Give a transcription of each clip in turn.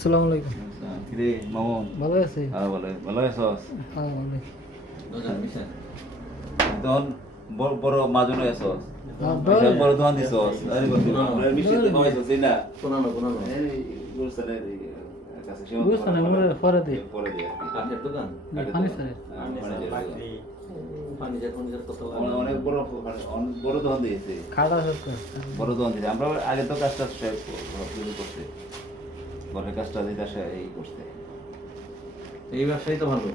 আসসালামু আলাইকুম। কিরে মামুন, ভালো আছি? হ্যাঁ ভালো ভালো আছস? হ্যাঁ ভালো। তখন বড় বড় মাজন আছস, হ্যাঁ, বিশাল বড় বড়। দোকান দিছস। আরে মিষ্টি খাওয়াইছস না? কোনানো এই গুরসানের কাছে সীমান্ত গুরস্থানে মোড়ের পরে দিই। পরে দিয়ে কাঠের দোকান ফার্নিচারের। ফার্নিচার ফার্নিচার কত অনেক বড় বড় দোকান দিয়েছে, খাওয়া দাওয়া করতে। বড় দোকান দিয়েছে। আমরা আগে তো কাজটা শুরু করতে, ঘরের কাজটা দিতে এই করতে। এই ব্যবসায়ী তো ভালো।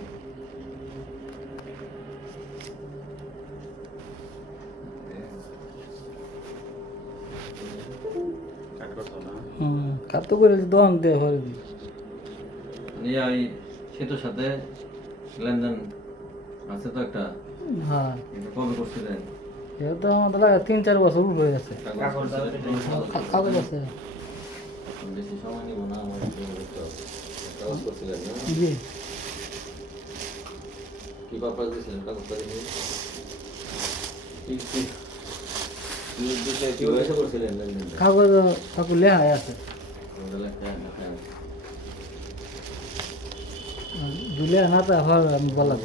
কাজ তো করে দোকান দিয়ে পরে দিই। এই সেতুর সাথে লেনদেন আছে তো একটা, হ্যাঁ, এটা কবে করছিলেন? এটা তো আমাদের লাগে 3-4 বছর হয়ে গেছে। কাগজ আছে। বেশি সময় নিব না, আমার কাগজ করছিলেন না? জি। কি পারপাস দিয়েছিলেন কাগজটা দিয়ে? কি উদ্দেশ্যে করছিলেন লেনদেনটা? কাগজ লেখা আছে। ওটা লেখা দুলে না তো আমি বললাম।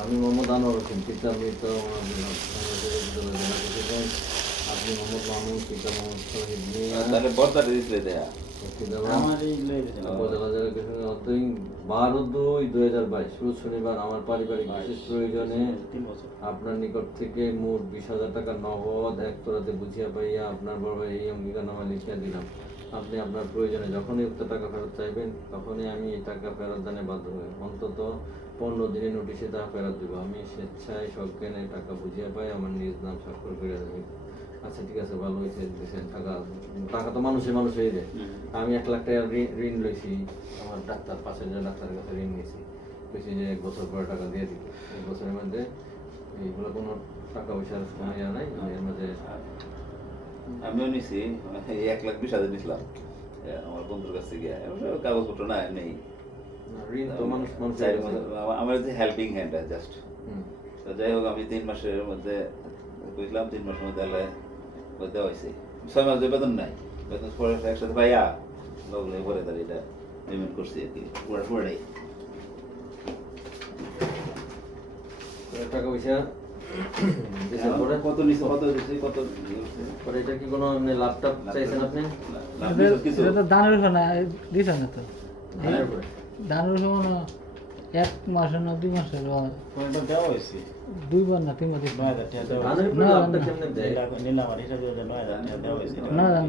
আমি মোহাম্মদ আনোয়ার হোসেন, পিতা মৃত আপনি মোহাম্মদ মামুন, পিতা মোহাম্মদ শহীদ মিয়া, তাহলে বর্তাটা দিতে দেয়া উপজেলা জেলা কৃষক অধ্যয়ন 12/2/2022 রোজ শনিবার আমার পারিবারিক বিশেষ প্রয়োজনে আপনার নিকট থেকে মোট 20,000 টাকা নগদ এক তোরাতে বুঝিয়া পাইয়া আপনার বড় ভাই এই অঙ্গীকারনামা লিখিয়া দিলাম। আপনি আপনার প্রয়োজনে যখনই উক্ত টাকা ফেরত চাইবেন তখনই আমি এই টাকা ফেরত দানে বাধ্য হই। অন্তত 15 দিনের নোটিশে তা ফেরত দেব। আমি স্বেচ্ছায় সজ্ঞানে টাকা বুঝিয়া পাই আমার নিজ নাম স্বাক্ষর করে দেব। আচ্ছা ঠিক আছে, ভালো হয়েছে দিয়েছেন টাকা। টাকা তো মানুষেই দেয়। আমি 1 লাখ টাকা ঋণ লইছি, আমার ডাক্তার পাশের যে ডাক্তারের কাছে ঋণ নিয়েছি, বলছি যে 1 বছর পরে টাকা দিয়ে দিব। 1 বছরের মধ্যে এইগুলো কোনো টাকা পয়সার সময় নাই, এর মধ্যে আমিও নিছি 1,20,000 নিছিলাম আমার বন্ধুর কাছ থেকে। কাগজপত্র না নেই, ঋণ তো মানুষ আমার যে হেল্পিং হ্যান্ড জাস্ট। তো যাই হোক, আমি 3 মাসের মধ্যে বুঝলাম, 3 মাসের মধ্যে আল্লাহ দেওয়া হয়েছে। 6 মাস বেতন নাই, বেতন পরে একসাথে পাইয়া লগলে পরে তার এটা পেমেন্ট করছি আর কি, পুরাটাই। টাকা পয়সা কত নিছে, কত দিছে, কত পরে এটা কি কোনো ল্যাপটপ চাইছেন আপনি? কিছু এটা তো দানের উপর না দিছে না তো। ধানের উপরে দানের উপর না 1 মাসে না 2 মাসে কোনটা দেওয়া হয়েছে 2 বার না 3 বার দিছে। 9,000 টাকা দেওয়া ধানের উপরে ল্যাপটপ কেমনে দেয়? নিলাম আর হিসাবে 9,000 টাকা দেওয়া হয়েছে।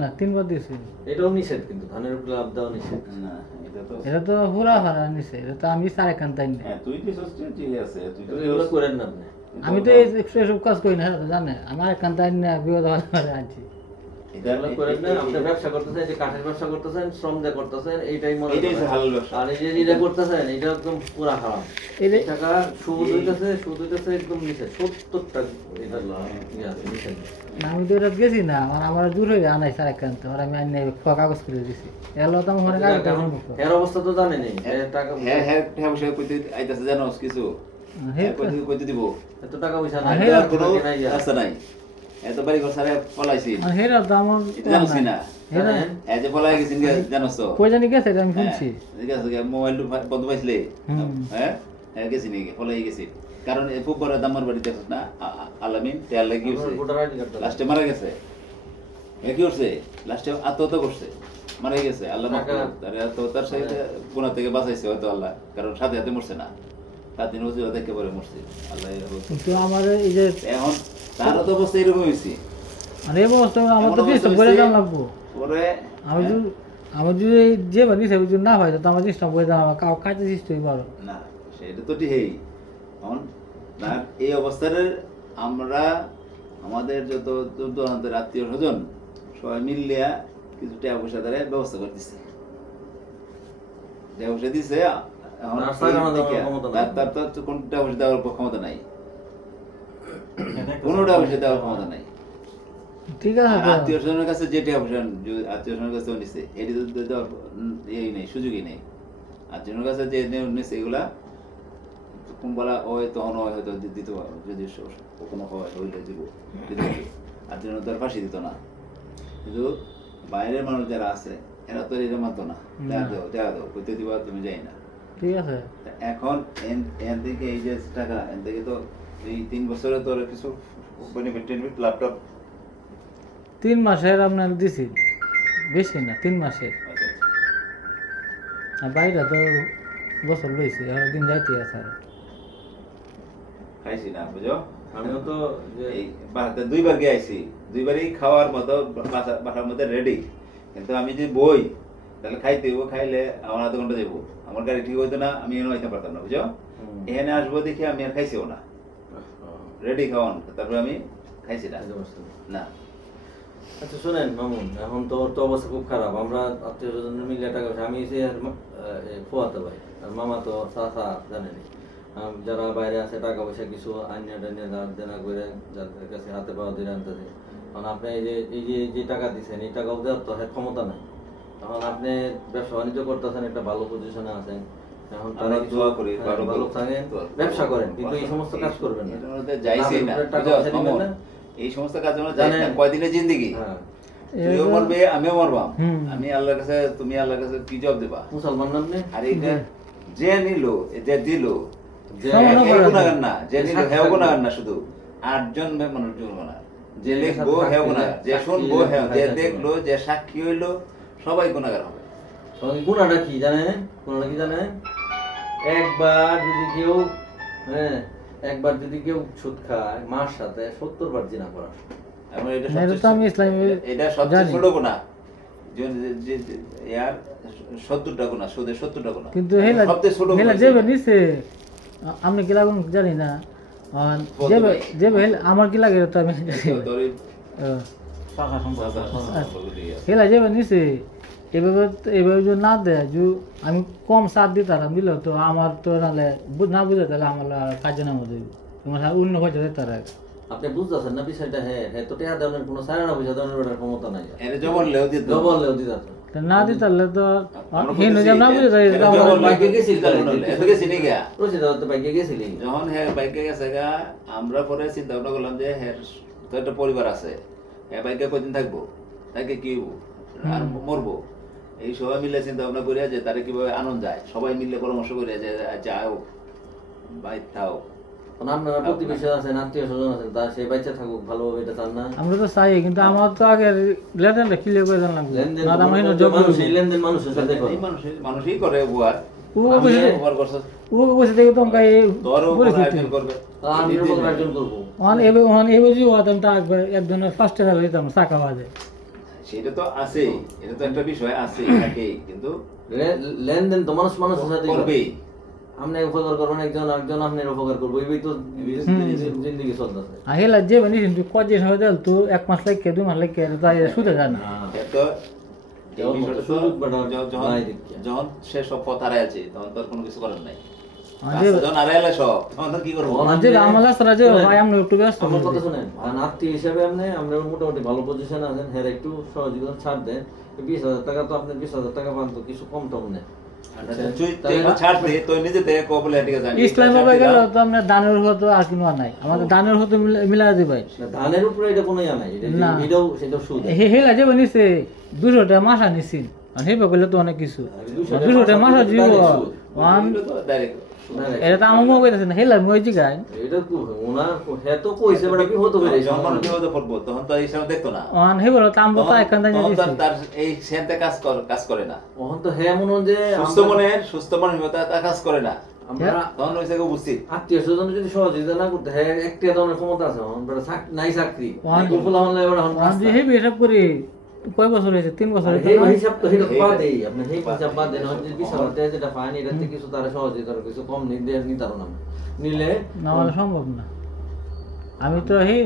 না 3 বার দিছে। এটাও নিষেধ, কিন্তু ধানের উপরে লাভ দেওয়া নিষেধ। না, এটা তো এটা তো পুরা ভাড়া নিছে। এটা তো আমি সারে কান্তাই না। হ্যাঁ, তুই কি সস্তে ঠিক আছে, তুই তো এগুলো করেন না আপনি। আমি তো এসব কাজ করি না, তো জানে আমার কান্তাই না বিপদ হওয়ার আছি। এগুলো করেন না। আপনি ব্যবসা করতেছেন, যে কাঠের ব্যবসা করতেছেন, শ্রম দিয়ে করতেছেন, এইটাই মনে এটাই করেন। হালাল ব্যবসা। আর এই যে যেটা করতেছেন এটা একদম পুরা হারাম। এই যে এই টাকা সুদ হইতেছে একদম নিষেধ। 70 টাকা এটা নিষেধ। আমি তো এটা গেছি না, আমার দূর হয়ে আনাই সারে কান্তা, আর আমি আনি কাগজ করে দিছি। এলো তো আমার কাগজ এর অবস্থা তো জানেনই। টাকা হ্যাঁ হ্যাঁ হ্যাঁ, বসে কইতে আইতাছে জানোস কিছু? হ্যাঁ, কইতে দিব। এত টাকা পয়সা আর নাই। হেরা কোনো নাই যা। রাস্তা নাই। এত বাড়ি ঘর সারে পলাইছি, আর হেরা তো আমার এটা জানোস না? হেরা এই যে পলাই গেছিন জানোস তো? কই জানি গেছে এটা আমি শুনছি। ঠিক আছে, মোবাইল বন্ধ পাইছিলে? হুম। হ্যাঁ হ্যাঁ, গেছি নাকি, পলাই গেছি। কারণ খুব বড় দামার বাড়ি দেখছ না, আলামিন তেল লাগি গেছে, ভোটার আইডি কার্ড লাস্টে মারা গেছে। কি করছে? লাস্টে আত্মহত্যা করছে, মারা গেছে। আল্লাহ মাফ করুক। তার আত্মহত্যার সাথে গুনাহ থেকে বাঁচাইছে হয়তো আল্লাহ, কারণ সাথে সাথে মরছে না, 7 দিন হচ্ছে দেখে পরে মরছে আল্লাহ। কিন্তু আমার এই যে এখন তার তো অবস্থা এরকম হয়েছে। আর এই অবস্থা আমার তো কিছু বলে দাম লাগবো। পরে আমি যদি যে বানি সে যদি না হয় তো আমার জিনিসটা বলে দাম আমার কাছে সিস্টেম পারো না, সেটা তো ঠিকই। এখন তার এই অবস্থার আমরা আমাদের যত দূরান্তের আত্মীয় স্বজন সবাই মিলিয়া কিছু টাকা পয়সা দ্বারা ব্যবস্থা করে দিচ্ছে, টাকা পয়সা দিছে। এখন তার তো কোন টাকা পয়সা দেওয়ার ক্ষমতা নাই, কোনো টাকা পয়সা দেওয়ার ক্ষমতা নাই। ঠিক আছে। আত্মীয় স্বজনের কাছে যে টাকা পয়সা আত্মীয় স্বজনের কাছে নিচ্ছে, এটি তো দেওয়ার ইয়েই নেই, সুযোগই নেই। আত্মীয়র কাছে যে নিচ্ছে এগুলা কোন বলা হয়, তখন হয় হয়তো দিতে পারো, যদি কখনো হয় হইলে দিব। আত্মীয় তার ফাঁসি দিত না, কিন্তু বাইরের মানুষ যারা আছে এরা তো এটা মানতো না, না। দেওয়া দাও করতে দিবা, তুমি যাই না। ঠিক আছে। তা এখন এন থেকে এই যে টাকা এন থেকে তো এই 3 বছরে তোর কিছু বেনিফিট টেনিফিট ল্যাপটপ 3 মাসের আপনার দিছি, বেশি না 3 মাসের। আচ্ছা আর বাইরে তো বছর লইছে, আর দিন যাইতে আছে আর। খাইছি না বুঝো। আমিও তো যে এই বাসাতে 2বার গিয়ে আইছি, 2বারই খাওয়ার মতো বাসার মধ্যে রেডি, কিন্তু আমি যে বই তাহলে খাইতে হইব, খাইলে আমার আধা ঘন্টা যাবো, আমার গাড়ি ঠিক হইতো না, আমি এনে হইতে পারতাম না বুঝো। এখানে আসবো দেখি আমি আর খাইছিও না, রেডি খাওয়ান, তারপরে আমি খাইছি না না। আচ্ছা শুনেন মামুন, এখন তো ওর তো অবস্থা খুব খারাপ, আমরা আত্মীয় স্বজন মিলে টাকা পয়সা, আমি এসে ফোয়াতে ভাই আর মামা তো চাচা জানেনি, যারা বাইরে আছে টাকা পয়সা কিছু আনিয়া টানিয়া দেনা করে যাদের কাছে হাতে পাওয়া দিয়ে আনতেছে। কারণ আপনি এই যে টাকা দিচ্ছেন, এই টাকাও দেওয়ার তো ক্ষমতা নাই। এখন আপনি ব্যবসা বাণিজ্য করতেছেন, একটা ভালো পজিশনে আছেন, এখন তারা আমরা কিছু দোয়া করি, ভালো ভালো করি। থাকেন, দোয়া করি। ব্যবসা করেন, কিন্তু এই সমস্ত কাজ করবেন না। এটার মধ্যে যাইছি না লাভের উপরে টাকা বুঝো, পয়সা দিবেন মামুন, না। এই সমস্ত কাজ আমরা যাই না, জানেন। কয়দিনের জিন্দেগি, হ্যাঁ, তুইও মরবে আমিও মরবাম, হুম। আমি আল্লাহর কাছে, তুমি আল্লাহর কাছে কি জবাব দেবা? মুসলমান না আপনি? আর এইটা যে নিল, যে দিল, যে সমান হেও অপরাধ। গুনাহগার না, যে নিল সাক্ষী হেও থাকবে। গুনাহগার না, শুধু 8জন মানুষ জুলমানা, যে যে লিখবো সাক্ষী হেও গুনাহগার, যে সাক্ষী শুনবো হেও, যে সাক্ষী দেখলো, যে সাক্ষী হইলো, সবাই গুনাহগার হবে। সঙ্গে গুণাটা কি জানেন? গুণাটা কি জানেন? একবার যদি কেউ একবার যদি কেউ সুদ খায়, মার সাথে 70 বার জিনা করা। এবং এটা না, এটা তো আমি ইসলামে এটা সবচেয়ে জানি। ছোট গুনাহ, ইয়ার 70টা গুনাহ, সুদের 70টা গুনাহ, কিন্তু হেলা সবচেয়ে ছোট হেলা গুনাহ যেবে নিছে, আপনি কি লাগুন জানি না, আর যেবে যেবে আমার কি লাগে তো আমি তোর এই শাখা সম্পর্ক হেলা যেবে নিছে, এভাবে যদি না দেয়, যে আমি কম সাথ দিতাম দিলে তো আমার তো নাহলে না বুঝে, তাহলে আমার কাজে নামা দেবে, তোমার অন্য হয়ে যেতে তার আগে। আপনি বুঝতেছেন না বিষয়টা? হ্যাঁ হ্যাঁ, তো টাকা দেওয়ার কোনো সারানা পয়সা দেওয়ার ওটার ক্ষমতা নাই। এর জবর লেও দিত, বললেও দিতে পারতো। তা না দিতে তাহলে তো আমরা হিন বলতেছি, যে না বুঝে তাই এটা আমার জবর বাইকে গেছি, এত গেছি নি গিয়া। রশিদ তো বাইকে গেছিলি। যখন হ্যাঁ বাইকে গেছে গা, আমরা পরে চিন্তা ভাবনা করলাম যে হ্যাঁ তো একটা পরিবার আছে, হ্যাঁ বাইকে কয়দিন থাকবো, তাকে কি হইবো? আর মরবো, এই সবাই মিলে চিন্তা ভাবনা করিয়া যে তারা কিভাবে আনন্দ যায়, সবাই মিলে পরামর্শ করিয়া যে যাও ভাই থাও। কারণ আপনারা প্রতিবেশী আছেন, আত্মীয় স্বজন আছেন, তা সে বাচ্চা থাকুক ভালোভাবে, এটা চান না? আমরা তো চাই, কিন্তু আমার তো আগে লেনদেনটা ক্লিয়ার করে জানলাম, লেনদেন না আমার করবো, জব মানুষ এই লেনদেন মানুষের সাথে করে। এই মানুষই করে বুয়ার, ও আমি বুঝে- উপকার করছে, ও বসে দেখে তো আমাকে তোর উপর পরিস্থিতি আয়োজন করবে। তা আমি এর উপর আয়োজন করবো। এবার যে হতাম তা একজনের ফার্স্ট টাকা দিতাম চাকা বাজে। সেটা তো আছেই, এটা তো একটা বিষয় আছে থাকেই, কিন্তু লেনদেন তো মানুষ মানুষের সাথে করে। করবেই। আপনি উপকার করবেন একজন, একজন আপনার উপকার করবো, এই তো জিন্দগি চলতেছে। আর হেলা যে বানি কিন্তু কদিন হয়ে গেল তো 1 মাস লাগে 2 মাস লাগে তাই শুধু যায় না। এত এই যেমন বিষয়টা তো সুযোগ বাড়া যখন নাই দেখি। যখন সে সব পথ হারাই আছে, তখন তো আর কোনো কিছু করার নাই। আর যে- রাস্তা যখন হারাইলে সব, তখন তো কি করবো? আর যে আমার রাস্তাটা যে ভাই আমরা একটু ব্যস্ত আমার কথা হয়েছি। শুনেন, আর আত্মীয় হিসাবে আপনি আমরা মোটামুটি ভালো পজিশনে আছেন, হ্যাঁ একটু সহযোগিতা ছাড় দেন। 20,000 টাকা তো আপনি 20,000 টাকা পান, তো কিছু কম টম নেই। তুই ছাড় দে, তুই নিজে থেকে কবলে ঠিক আছে, আমি ইসলাম ছাড় ভাবে গেল দিলাম। তো আপনার দানের উপর তো আর কোনো নাই, আমাদের দানের উপর তো মিলা দিই ভাই। না, ধানের উপরে এটা কোনো ইয়া নাই, না। এটাও সেটাও সুদ। হেলা যে বানিছে 200 টাকা মাসা নিছিন, আর হেবা করলে তো অনেক কিছু 200 200 টাকা মাসা দিব ওয়ান, এগুলো তো direct এটা তো আমার মুখ কইতেছে না, হেলা মই জিগায় এটা তো ওনা হ্যাঁ তো কইছে বড় কি হতো বেরে যখন মানুষ বিপদে পড়বো, তখন তো এই সময় দেখতো না। ওয়ান হেবল তো আমরা তো এখান থেকে তখন দিছি। তার এই সেন্টে কাজ করে না। ওহন তো হ্যাঁ মনে হয় যে সুস্থ মনের তা কাজ করে না, আমরা তখন ওই জায়গায় উপস্থিত। আত্মীয় স্বজন যদি সহযোগিতা না করতে, হ্যাঁ একটা ধরনের ক্ষমতা আছে, নাই চাকরি ওয়ান- কুফলা হলে এবার ওয়ান যে হেবি এসব করি কয় বছর হয়েছে 3 বছর হয়েছে এই না? হিসাব তো হিসাব বাদ দেই, আপনি সেই হিসাব বাদ দেন, হচ্ছে 20,000 টাকা যেটা ফাইন, এটাতে কিছু তারা সহযোগিতা করে, কিছু কম নিতে পারো না নিলে না আমার সম্ভব না। আমি তো এই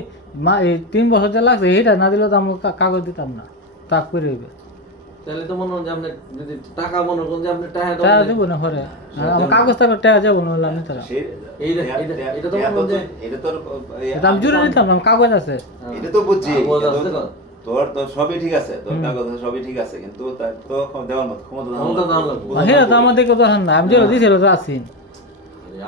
3 বছর যে লাগছে এইটা না দিলে তো আমি কাগজ দিতাম না, তাক করে হইবে তাহলে তো মনে হয় যে আপনি যদি টাকা মনে করেন যে আপনি টাকা টাকা দেবো না ঘরে, আমার কাগজ থাকলে টাকা যাবো না, হলে আমি তারা এটা তো মনে হয় যে এটা তোর এটা আমি জুড়ে দিতাম না, আমার কাগজ আছে। এটা তো বুঝছি, কাগজ এটা আছে তো- তো। তোর তো সবই ঠিক আছে, তোর কাগজ আছে, সবই ঠিক আছে, কিন্তু তার তো দেওয়ার মতো ক্ষমতা ক্ষমতা দেওয়ার লাগবে। হেরা তো আমাদেরকে দরকার না, আমি যেটা দিয়েছিল তো আছি।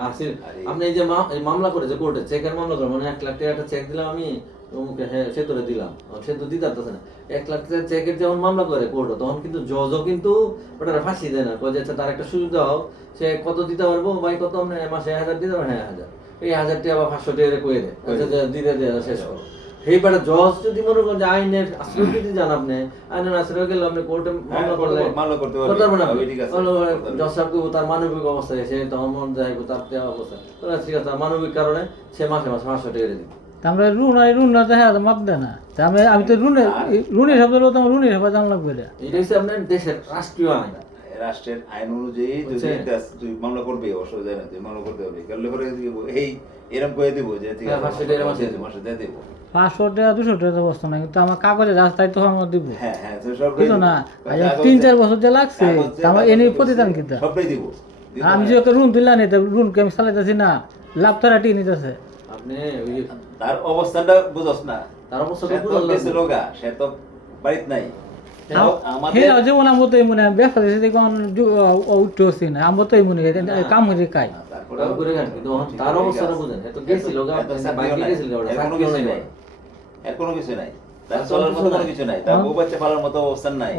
আসির আপনি এই যে এই মামলা করেছে কোর্টে চেকের মামলা করে মানে 1 লাখ টাকা একটা চেক দিলাম আমি তোমাকে হ্যাঁ সে তোরে দিলাম সে তো দিতে পারতেছে না 1 লাখ টাকা চেকের যখন মামলা করে কোর্টে তখন কিন্তু জজও কিন্তু ওটা ফাঁসি দেয় না কয়ে যাচ্ছে তার একটা সুযোগ দাও সে কত দিতে পারবো ভাই কত আপনি মাসে 1000 দিতে পারবেন হ্যাঁ 1000 এই 1000 টাকা বা 500 টাকা কয়ে দেয় আচ্ছা দিতে দেয় শেষ করো এইবারে জজ যদি মনে করেন যে আইনের আশ্রয় যদি জান আপনি আইনের আশ্রয় গেলে আপনি কোর্টে মামলা করলে মামলা করতে করতে পারবেন না পারবে ঠিক আছে জজ সাহেব তার মানবিক অবস্থায় সে তখন মন যায় তার দেওয়া অবস্থা তো ঠিক আছে মানবিক কারণে সে মাসে 500 টাকা দিবে তা আমরা ঋণ না হ্যাঁ মাপ দেয় না তা আমি তো ঋণের শব্দ বলতে আমার ঋণের শব্দ জানলাম করে এটা হচ্ছে আপনার দেশের রাষ্ট্রীয় আইন রাষ্ট্রের আইন অনুযায়ী যদি তুই মামলা করবে অসুবিধা নেই তুই মামলা করতে হবে করলে পরে এই এরকম করে দিব যে ঠিক আছে 500 টাকা মাসে দিয়ে দেবো 500 টাকা 200 টাকা বস্তু না কিন্তু আমার কাগজে রাস্তায় তো আমার দিব হ্যাঁ হ্যাঁ তো সব বুঝছো না 3-4 বছর যে লাগছে আমার এনে প্রতিদান কিতা সবটাই দিব আমি যে একটা ঋণ তুললাম এটা ঋণকে আমি চালাইতেছি না লাভ তারা টিয়ে নিতেছে আপনি ওই যে তার অবস্থানটা বুঝছ না তার অবস্থাটা সে তো বুঝার গেছে লাগবে। লোগা সে তো বাড়িতে নাই আমাদের হেলা যেমন আমার তো মনে ব্যবসা দিতে কোন উঠতে হচ্ছে না আমার তো মনে কাম হয়ে খাই তারপরে কাম করে খান কিন্তু এখন তার অবস্থাটা বুঝেন এত গেছিল গা বাইকে গেছিল ওটা কোনো চাকরিও কিছু নাই নাই এর কোনো কিছু নাই তার চলার মতো কোনো কিছু নাই তার বউ বাচ্চা পালার মতো অবস্থান নাই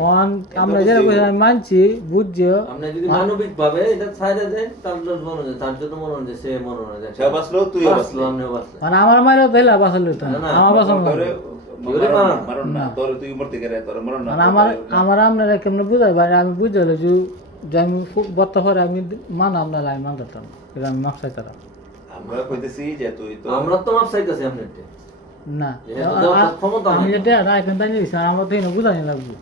আমরা যেটা কইছি আমি মানছি বুঝছো আপনি যদি মানবিক ভাবে এটা ছাইড়ে দেন তার জন্য মনে হয় তার জন্য মনে হয় যে সে মনে হয় যে সে বাঁচলো তুইও বাঁচলো আপনিও বাঁচলেন মানে আমার মায়ের তাইলে বাসা লইতো না আমার বাসা মারণ না তোর তুই মরতে গেলে তোর মরণ না মানে আমার আপনারা কেমন বুঝাই পারে আমি বুঝতে হলো যে আমি বর্ত করে আমি মান আপনারা আমি মানতাম এটা আমি মাপ চাইতাম আমরা কইতেছি যে তুই তো আমরা তো মাপ চাইতেছি আপনি না যেহেতু দেওয়ার ক্ষমতা আমি নাই। যেটা না এখন তাই নিয়েছি আমার তো এনে বুঝানি লাগবে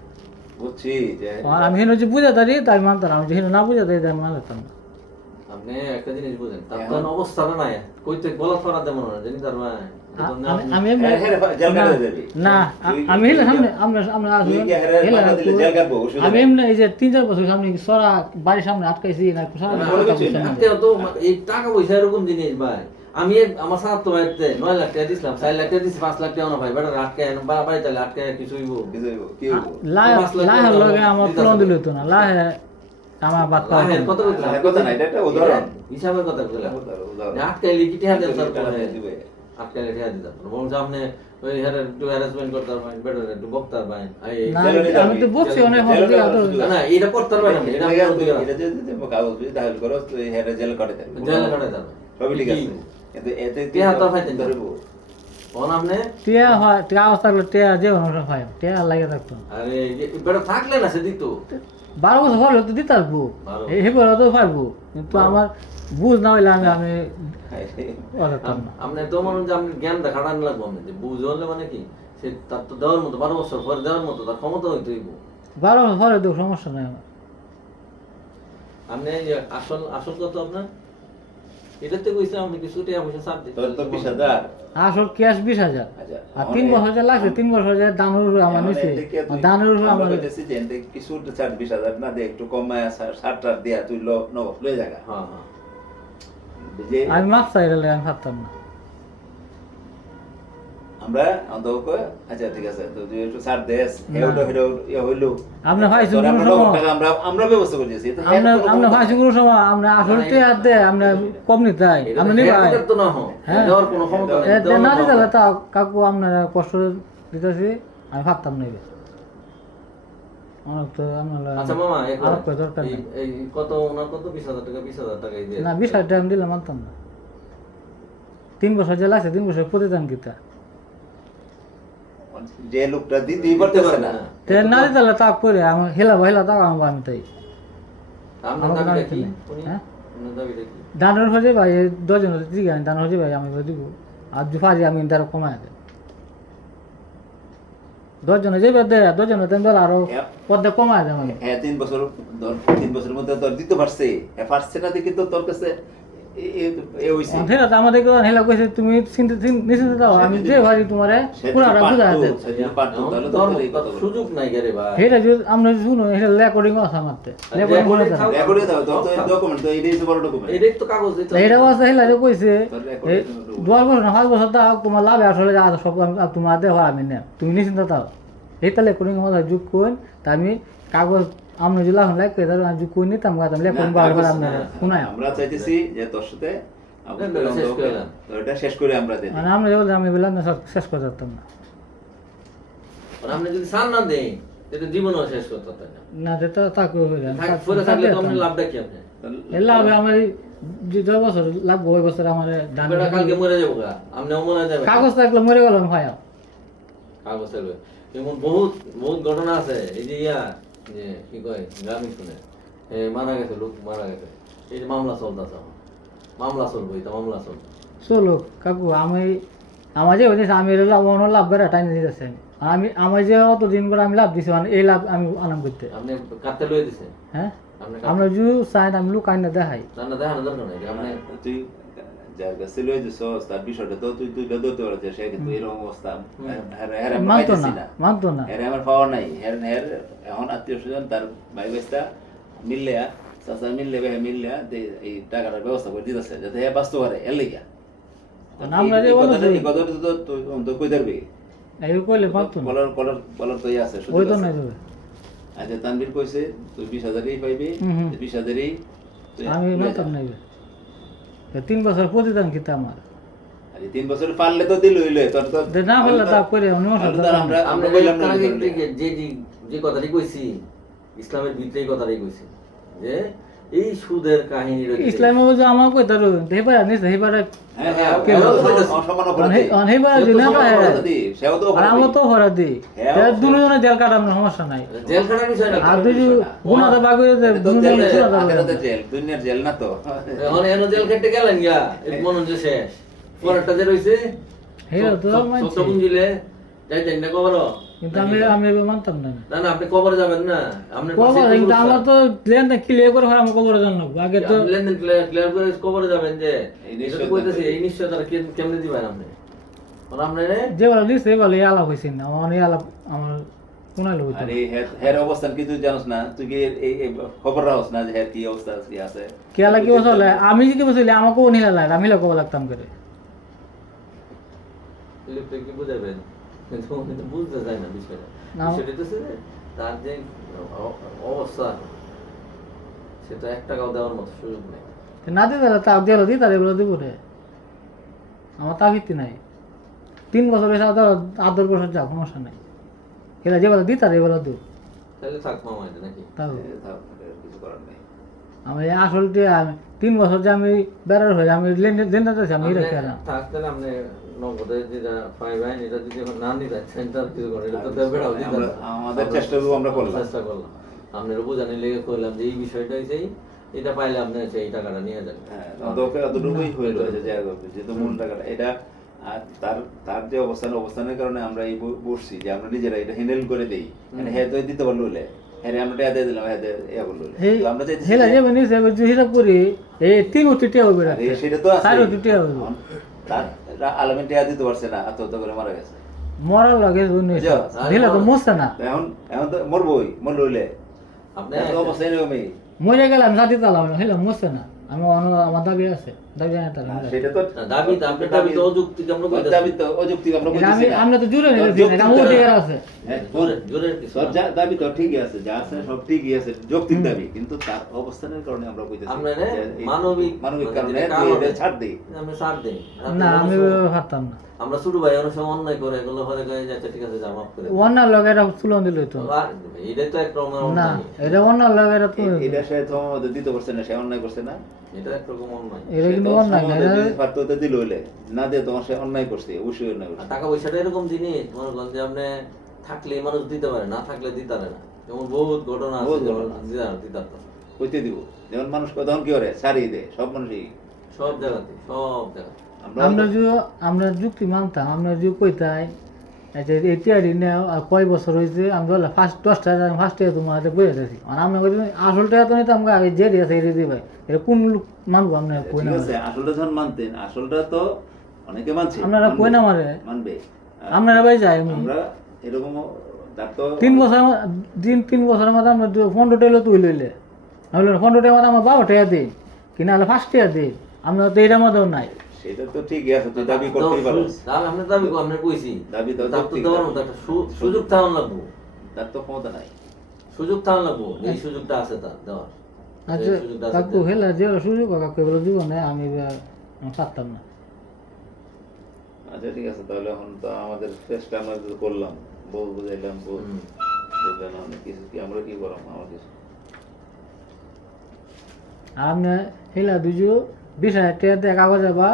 বুঝছি যে আর আমি হেন যে বুঝাতারি তাই মানতাম আমি যেহেন না বুঝাতে তাই আমি মানতাম না আপনি একটা জিনিস বুঝেন তার তো অবস্থাটা নাই কইতে গলা ছড়া দেব না জানি তার ভাই আমি এমনি হ্যাঁ, হ্যাঁ, জেল কাটা যাবে। না তুই- আমি হেলে সামনে আমরা আমরা তুই কি হেরে মাথা দিলে জেল কাটবো ওষুধ আমি এমনি এই যে 3-4 বছর সামনে সরা বাড়ির সামনে আটকাইছি না সরা কোনো কিছুই না। আজকে তো এই টাকা পয়সা এরকম জিনিস ভাই আমি আমার সাথে তো ভাইতে 9 লাখ টাকা দিছিলাম 4 লাখ টাকা দিছি 5 লাখ টাকা না ভাই বেটা আটকে বাড়ি তাহলে আটকে কিছু হইব কিছু হইবো, কি হইবো? লাহের লগে আমার প্রমাণ দিল তো না লাহে আমার বাদ পাওয়া লাহের কত কইলা লাহের কথা না, এটা একটা উদাহরণ। হিসাবের কথা কইলা উদাহরণ। আটকে লিখিতে হাতে তার টাকা পরে দিবে। আটকে লিখিতে দিতাম বলুন যে আপনি ওই হেরে একটু হ্যারাসমেন্ট করতার ভাই বেটা একটু বকতার ভাই এই না জেলে নিতে আমি তো হবে। বলছি অনেক জেলে হল নিতে হবে। না না এটা করতার ভাই না এটা এটা আমি তুই- এটা যদি তুই কাগজ যদি দাখিল করস, তুই হেরে জেল কাটে দেবে। জেল কাটে যাবে সবই ঠিক আছে। কিন্তু এতে তুই টিয়া তো পাইতেন না। ধরবো। কোন আপনি টিয়া হয় টিয়া অবস্থা হলো টিয়া যে অনুসার হয় টিয়া লাগে থাকতো আরে বেটা থাকলে না সে দিত 12 বছর হলে তো দিতে পারবো 12 এই বলে তো পারবো কিন্তু আমার বুঝ না হইলে আমি অজাতাম না আপনি তো মনে হয় যে আপনি জ্ঞানটা খাটান লাগবো আপনি যে বুঝ হলে মানে কি সে তার তো দেওয়ার মতো 12 বছর পরে দেওয়ার মতো তার ক্ষমতা হইতে হইব 12 বছর হলে তো সমস্যা নাই আমার আপনি এই যে আসল আসল কত আপনার এটাতে কইছে আপনি কিছু টাকা পয়সা ছাড় দিতে তোর তো 20,000 আসল ক্যাশ 20,000 আচ্ছা, আর 3 বছর যে লাগছে 3 বছর যে দানুর আমার নিছে দানুর আমার আমরা কইতেছি যে এতে কিছু তো ছাড় 20,000 না দে একটু কমায় 60 দিয়া তুই লয়ে জায়গা হ্যাঁ হ্যাঁ যে আমি মাপ চাইলে আমি পারতাম না আমরা অন্তত আচ্ছা ঠিক আছে তো তুই একটু ছাড় দেস হেউটো হেউটো ইয়া হইলো আপনি ভাইছো তোর কোনো আমরা সময় টাকা আমরা ব্যবস্থা করে দিয়েছি তো আমরা আমরা ভাইছো কোনো সময় আমরা আসল টিয়া দে আমরা কম নিতে চাই এটা আমরা তো নিবাই হেয়ার তো না হয় হ্যাঁ। দেওয়ার কোনো ক্ষমতা নেই এতে দেওয়ার না মতো দিতে হবে। তা কাকু আপনারা কষ্ট দিতেছি আমি ভাবতাম না এবার আমার তো আচ্ছা মামা আর কয় দরকার এই নেই এই কত ওনার কত 20,000 টাকা 20,000 টাকা দিয়ে না 20,000 টাকা আমি দিলে মানতাম না 3 বছর যে লাগছে 3 বছর প্রতিদান কিতা যে লোকটা দিতেই পারতেছে না তে না দিতে তা করে আমার হেলা তাও আমি তাই আপনার আমার দাবিটা দাবিটা কি নেই। উনি হ্যাঁ? আপনার দাবিটা কি দানের হয়ে ভাই 10 জন ঠিক আছে দান হয়ে ভাই আমি দিব আর দুপারি আমি তার কমায় দেব 10 জন যাবে দে 10 জন তেন আরো পদে কমায় দেব আমি হ্যাঁ 3 বছরের মধ্যে তোর দিতে পারছে হ্যাঁ পারছে না দেখি তো তোর কাছে এ হইছে হেলা তো আমাদের হেলা কইছে তুমি নিশ্চিন্ত দাও আমি যে ভাই তোমারে পুরাটা বুঝা দেব পারতো তাহলে তো তোর এই কথা বলতো। সুযোগ নাই গেরে ভাই হেলা যদি আমরা শুনো হেলা রেকর্ডিং আছে আমারতে রেকর্ডিং করে দাও রেকর্ডে দাও তো ডকুমেন্ট তো এইটাই তো বড় ডকুমেন্ট এটাই তো কাগজ দিতে হবে। এটা আছে হেলা যে কইছে 12 বছর না 5 বছর দাও তোমার লাভ আসলে যা সব তোমার দেওয়া আমি না তুমি নিশ্চিন্ত দাও এই তাহলে রেকর্ডিং আমাদের যোগ কোন তা আমি কাগজ আমরা যদি এখন লাইক করে তাহলে আমি যদি কই নিতাম গাতাম লেখ করুন বারবার আপনার শোনায় আমরা চাইতেছি যে তোর সাথে আমাদের শেষ করে দেন। তো এটা শেষ করে আমরা দিই মানে আমরা বললাম আমি বললাম না সব শেষ করে যেতাম না আর আপনি যদি সান না দেন এটা জীবনও শেষ করতে পারতেন না। না যেটা তাকে হয়ে যায় পরে থাকলে তো আপনার লাভটা কি আপনি? এ লাভ আমার যে 10 বছর লাগবে ওই বছর আমার ধান বেটা কালকে মরে যাবো গা, আপনিও মরে যাবেন। কাগজ থাকলে মরে গেলাম হয় কাগজ থাকবে। এমন বহুত বহুত ঘটনা আছে, এই যে ইয়া যে কি কয় গ্রামীণ শুনে মারা গেছে, লোক মারা গেছে, এই যে মামলা চলতেছে, মামলা চলবে, এটা মামলা চলবে। চলো কাকু আমি আমার যে হয়েছে আমি অন্য লাভ বেড়া টাইম দিতেছে আমি আমার যে অতদিন পরে আমি লাভ দিছি মানে এই লাভ আমি আনাম করতে আপনি কাটতে লয়ে দিছে, হ্যাঁ আপনি আমরা যদি চাই আমি লুকাই না দেখাই না দেখানো দরকার নাই, আপনি তুই যার কাছে লয়ে দিছস তার বিষয়টা তো তুই তুই ধরতে পারছ সে কিন্তু এরকম অবস্থা মানতো না আমার পাওয়ার নাই এখন আত্মীয় স্বজন তার ভাই বেস্তা মিললে চাচা মিললে ভাই মিললে এই টাকাটার ব্যবস্থা করে দিতেছে যাতে হ্যাঁ বাঁচতে পারে এর লেগা আমরা যে এই কথাটা তো তুই কই ধরবি এই কইলে পারতো না কলার কলার কলার তো আছে ওই তো নাই তবে আচ্ছা তানবীর কইছে তুই 20,000ই পাইবি 20,000ই আমি মানতাম না 3 বছর প্রতিদান কিতা আমার আরে 3 বছর পারলে তো দিল হইলে তোর তো না পারলে তা করে অন্য আমরা আমরা বললাম না যে কথাটি কইছি ইসলামের ভিতরে এই কথাটাই কইছি যে এই সুদের কাহিনী ইসলামে বলছে আমার কই তার হেবার নিছে হেবার হ্যাঁ হ্যাঁ অসম্মান করে হেবার দিনা সেও তো আর আমরা তো ভরা দি তার দুজনে জেল কাটানোর সমস্যা নাই জেল খাটার বিষয় না, আর দুই গুনাটা বাগুরে দে দুজনে আখেরাতে জেল দুনিয়ার জেল না তো এখন এনো জেল খেতে গেলেন গিয়া মনে যে শেষ পরেরটা যে রইছে হেরা তো মানছি সব বুঝিলে যাইতেন না কবর, কিন্তু আমি মানতাম না না না আপনি কবরে যাবেন না, আপনি কবর কিন্তু আমরা তো লেনদেন ক্লিয়ার করে আমি কবরে জানব আগে তো লেনদেন ক্লিয়ার করে কবরে যাবেন যে এই এটা তো নিশ্চয়তা কইতেছি এই নিশ্চয়তা কেমনে দিবেন আপনি? আর আপনি যে বলা দিছে বলে আলাপ হইছে না আমার এই আলাপ আমার শোনাইলো হইতো আরে হের অবস্থান কি তুই জানোস না তুই কি এই খবর রাখস না যে হের কি অবস্থা কি আছে কেলা কি বসলে আমি কি বসলে আমাকে নিলা লাগে আমি লোক লাগতাম করে ইলেকট্রিক কি বুঝাবেন কিন্তু কিন্তু বুঝতে চায় না বিষয়টা না। বিষয়টা হচ্ছে যে তার যে অবস্থা সেটা 1 টাকাও দেওয়ার মতো সুযোগ নেই। না দিতে তা দিল দি তার এগুলো দিব রে আমার তা ভিত্তি নাই 3 বছর এসে আদর করে যা সমস্যা নাই এরা যে বলে দি তার এগুলো দু তাহলে থাক মামা এটা নাকি তাও কিছু করার নেই আমি আসলতে আমি 3 বছর যে আমি বেড়ার হয়ে আমি লেনদেন দিতেছি আমি রেখে আর থাক তাহলে আপনি নগদে যেটা পাইবেন এটা যদি এখন না নিতে সেন্টার কিছু করে এটা তো বেড়াও দিতে আমরা আমাদের চেষ্টাটুকু আমরা করলাম চেষ্টা করলাম আপনার বোঝানি লেগে কইলাম যে এই বিষয়টা হইছে এটা পাইলে আপনি এই টাকাটা নিয়ে যাবেন। হ্যাঁ ওকে এতটুকুই হয়ে রয়েছে যে যেহেতু মূল টাকাটা এটা আর তার যে অবস্থানের কারণে আমরা এই বসছি যে আমরা নিজেরা এটা হ্যান্ডেল করে দেই মানে হ্যাঁ তো দিতে পারলো হলে হ্যাঁ আমরা টাকা দিয়ে দিলাম হ্যাঁ ইয়া করলো আমরা চাইছি হেলা যে মানে যে হিসাব করি এই 3 অতিটা হবে আরে সেটা তো আছে 4 অতিটা হবে তার আলামিন টাকা দিতে পারছে না আত্মহত্যা করে মারা গেছে মরার লাগে দিলে তো মরছে না এখন তো মরবই মরলো হইলে আপনি অবস্থা এরকমই মরে গেলাম জাতি তালাম হেলা মরছে না আমি আমার দাবি আছে দাবি জানি তার সেটা তো দাবি আপনি দাবি তো অযৌক্তিক আমরা কইতাছি দাবি তো অযৌক্তিক আমরা বলতেছি না আমরা তো জুড়ে নিয়েছি আমার অধিকার আছে হ্যাঁ, জোরের কিছু সব দাবি তো ঠিকই আছে যা আছে সব ঠিকই আছে যৌক্তিক দাবি কিন্তু তার অবস্থানের কারণে আমরা কইতেছি আমরা যে এই মানবিক কারণে কারণে এটা ছাড় দেই আমরা ছাড় দেই না আমি পারতাম না আমরা ছোট ভাই অনেক সময় অন্যায় করে এগুলো পরে কয়ে যে আচ্ছা ঠিক আছে যা মাফ করে দিই। অন্যার লগে এটা তুলন দিল তো আর এটাই তো এক রকমের না অন্যায়, এটা অন্যার লগে এটা তুলন এটা সে তোমার মধ্যে দিতে পারছে না সে অন্যায় করছে না এটা এক রকম অন্যায়। এটা কিন্তু অন্যায় না এটা পারতো তো দিল হইলে না দিয়ে তোমার সে অন্যায় করছে অবশ্যই অন্যায় আর করছে টাকা পয়সাটা এরকম জিনিস মনে করেন যে আপনি থাকলে মানুষ দিতে পারে, না থাকলে দিতে পারে না, যেমন বহুত ঘটনা আছে বহুত যেমন ঘটনা। দিতে পারতো না। কইতে দিব যেমন মানুষ তখন কি করে ছাড়িয়ে দেয় সব মানুষই সব জায়গাতে আমরা যুক্তি মানতাম আমরা যদি কইতাই আচ্ছা এটিআরই নেও আর কয় বছর হয়েছে আমরা বললাম ফার্স্ট 10টা ফার্স্ট ইয়ার তোমার হাতে বয়ে যাচ্ছি আর আমরা কই আসলটা তো নিতাম আমরা আগে যে আছে এটা দিবে এটা কোন লোক মানবো আমরা কই না ঠিক আছে আসলটা যখন মানতেন আসলটা তো অনেকে মানছে আপনারা কই না মারে মানবে আমরা ভাই যাই আমরা এরকম তার তো 3 বছর দিন 3 বছরের মধ্যে আমরা 15 টাইলো তুই লইলে আমি বললাম 15 টাইম আমার 12 টাকা দিই কিনা হলে ফার্স্ট ইয়ার দিই আমরা তো এটার মধ্যেও নাই সেটা তো ঠিকই আছে তুই দাবি করতেই পারোস আমরা দাবি আমরা কইছি দাবি তো দাবি তো যৌক্তিক দেওয়ার দাবি। মতো একটা সুযোগ থাকার লাগবো, তার তো ক্ষমতা নাই সুযোগ থাকা লাগবো, এই সুযোগটা আছে তার দেওয়ার। আচ্ছা এই সুযোগটা আছে কাকু দেওয়ার। হেলা যে সুযোগ কাকু এগুলো দিব না আমি পারতাম না। আচ্ছা ঠিক আছে, তাহলে এখন তো আমাদের চেষ্টা আমরা তো করলাম, বউ বুঝাইলাম, বউ হুম। বুঝলেন না, কিছু কি আমরা কি করাম, আমার কিছু আর আপনি হেলা দুজো 20,000 টাকা দিয়ে কাগজ যাবা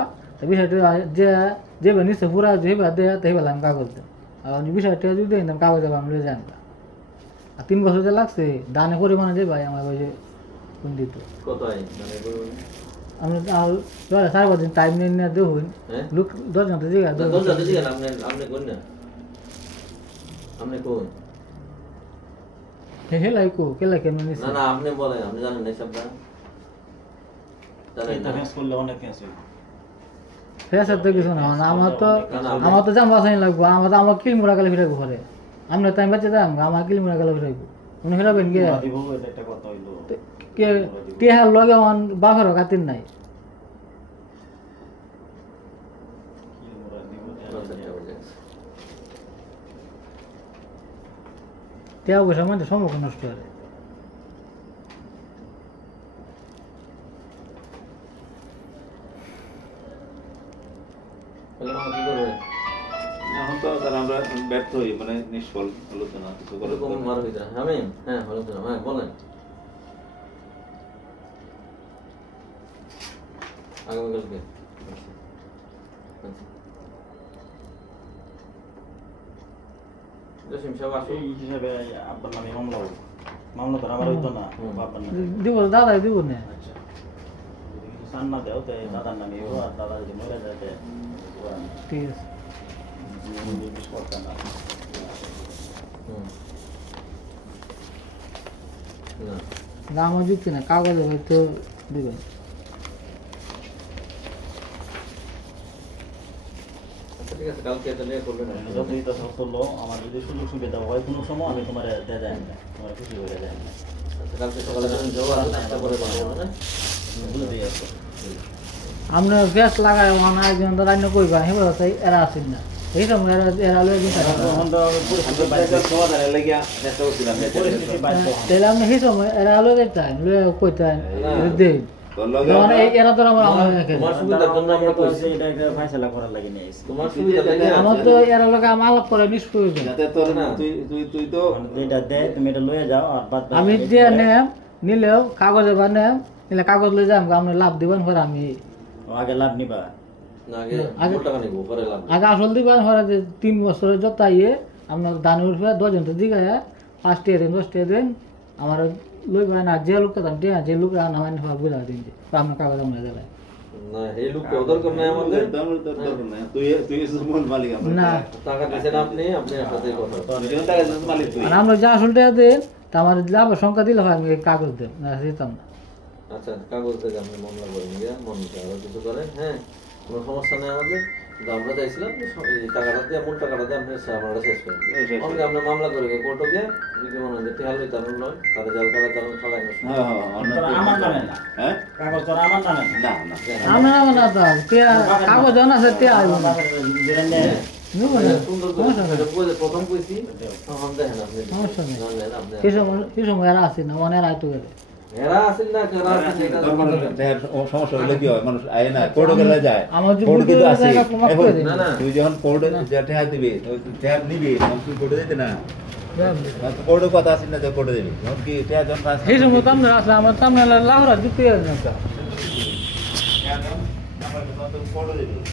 20,000 টাকা যে যে নিচে পুরা যেবা দেয় তাই বেলা আমি কাগজ দেব। আর 20,000 টাকা যদি দিতাম কাগজ যাবা আমি লয়ে যাই না। আর 3 বছর যে লাগছে দানে পরিমাণে যে ভাই আমার ওই যে কোন দিত কত আই মানে বলুন? আমি আর 4-5 দিন টাইম নিয়ে নিয়ে দেখুন হ্যাঁ? লোক 10 জন তো জিগা না, দশ হাজার দিকে না, আপনি কোন না? আপনি কোন? হেলাই কো কেলা কেন নিছে না না, আপনি বলেন, আপনি জানেন না সবটা? জানেন এটা না? ফেস করলে অনেক ফেস হইব। ফেসার তো কিছু না আমার তো না, আমার তো জামা সাইন লাগবো আমার কিল মুড়া গালে ফিরাইবো ঘরে আমরা টাইম বাচ্চা দাম আমার কিল মুড়া গালে ফিরাইবো উনি ফিরাবেন গে মুরা দিব, এটা একটা কথা হইলো। কে টেহার লগে আমার বাপেরও কাতির নাই কি মুরা দিব, আচ্ছা, ঠিক আছে। টেহা পয়সা মানে সম্পর্ক নষ্ট হয় তাহলে মামা কি করবে? এখন তো তার আমরা ব্যর্থ হই, মানে নিষ্ফল আলোচনা কিছু করার এরকম মার হইতে আমি হ্যাঁ ভালো ছিল, হ্যাঁ বলেন। আগামীকালকে আচ্ছা। আচ্ছা। জসিম সাহেব আসুন। এই হিসাবে আব্বার নামে মামলা হইব। মামলা তো আমার হইতো না, বাবার নামে। দিব দাদাই দিব না আচ্ছা। যদি কিছু চান না দেও, তাই দাদার নামে হইব, আর দাদা যদি মরে যায়, তাই ওরা ঠিক আছে জিনিস করতে না। হুম। না না আমার যুক্তি না কাগজে হয়তো দিবেন আচ্ছা ঠিক আছে, কালকে এটা নিয়ে করবেন। যতই তো সব করলো, আমার যদি সুযোগ সুবিধা হয় কোনো সময়, আমি তোমার দিয়ে যাই না, তোমার খুশি হয়ে যায় না। আচ্ছা কালকে সকালে যখন যাবো আসুন, নাস্তা করে কথা বলবো, হ্যাঁ? বুঝে দিয়ে আসো। আমরা গ্যাস লাগাই মানে একজন তো রান্না করবা হেবা তাই এরা আসেন না এই সময় এরা লয়ে দিন এখন তো পরিস্থিতি বাধ্য, সমাধানের লাগিয়া চেষ্টা করছিলাম যে পরিস্থিতি বাধ্য। তাহলে আমরা সেই সময় এরা লয়ে দিতাম লয়ে কইতাম দেই তোর লগে মানে এই এরা তো আমার আমার রাখে তোমার সুবিধার জন্য আমরা কইছি। এটা একটা ফাইসলা করার লাগে নিয়ে আইছি। তোমার সুবিধা লাগে আমার তো এরা লোক আমার আলাপ করে নিষ্প্রয়োজন যাতে তোর না। তুই তুই তুই তো মানে যেটা দেয় তুমি এটা লয়ে যাও, আর বাদ বাকি আমি দিয়ে নেম নিলেও কাগজে বা নেম নিলে কাগজ লয়ে যাম আপনি লাভ দিবেন পরে আমি আগে লাভ নিবা। না আগে আগে- মোট টাকা নিবো, পরে লাভ নেই। আগে আসল দিবেন পরে যে 3 বছরের যত ইয়ে আপনার দান উঠবে 10 জন তো দিগায় 5 টাকা দিন 10 টাকা দিন আমার লইবেন না যে লোককে দাম দিয়ে যে লোক নামাই বুঝা দিন যে আপনার কাগজ আমরা দিলাই না এই লোক দরকার নাই আমাদের। দরকার নাই, তুই তুই মূল মালিক আমরা না টাকা দিয়েছেন আপনি, আপনি আপনাদের কথা। তুই টাকা দিছিস মালিক তুই। আর আমরা যে আসল টাকা দেন তা আমার লাভের সংখ্যা দিলে হয় আমি এই কাগজ দেন না দিতাম না আচ্ছা কাগজ থেকে আপনি মামলা করে নিয়ে মনটা আরো কিছু করেন, হ্যাঁ কোনো সমস্যা নেই আমাদের। কিন্তু আমরা চাইছিলাম যে এই টাকাটা দিয়ে মূল টাকাটা দিয়ে আপনি আমরা শেষ করেন। শেষ করেন। অনেকে আপনি মামলা করে কোর্টে গিয়ে যদি মনে হয় যে টেহাল লই তার নয়, তারা জাল কাটা তার ফালাই না। হ্যাঁ হ্যাঁ অন্য তোরা আমার নামে না, হ্যাঁ কাগজ তোরা আমার নামে না। না না আমরা না না তা টিয়া কাগজ জন আছে টিয়া আইব না বাবার যেটা নেয়, নিব না সুন্দর সমস্যা করে নেই। বলে প্রথম কইছি, তখন দেখেন আপনি সমস্যা নেই। জানলেন আপনি। সেই সময় এরা আসে না অনেক আইতো গেলে এরা আসেন না কেরা আসেন এটা দেহের সমস্যা হলে কি হয়, মানুষ আয় না কোর্টে গেলে যায়, আমার যে কোর্ট কিন্তু বুদ্ধি আছে জায়গা প্রমাণ এখন করে দিন। না, না। তুই যখন কোর্টে যে টেহা দিবি টেহা নিবি তখন তুই কোর্টে দিতে না, কোর্টে কথা আসিস না তো কোর্টে দিবি তখন কি টেহা যখন পাস সেই সময় তো আমরা আসলে আমার সামনে লাউরা দিতে না কোর্টে দিবি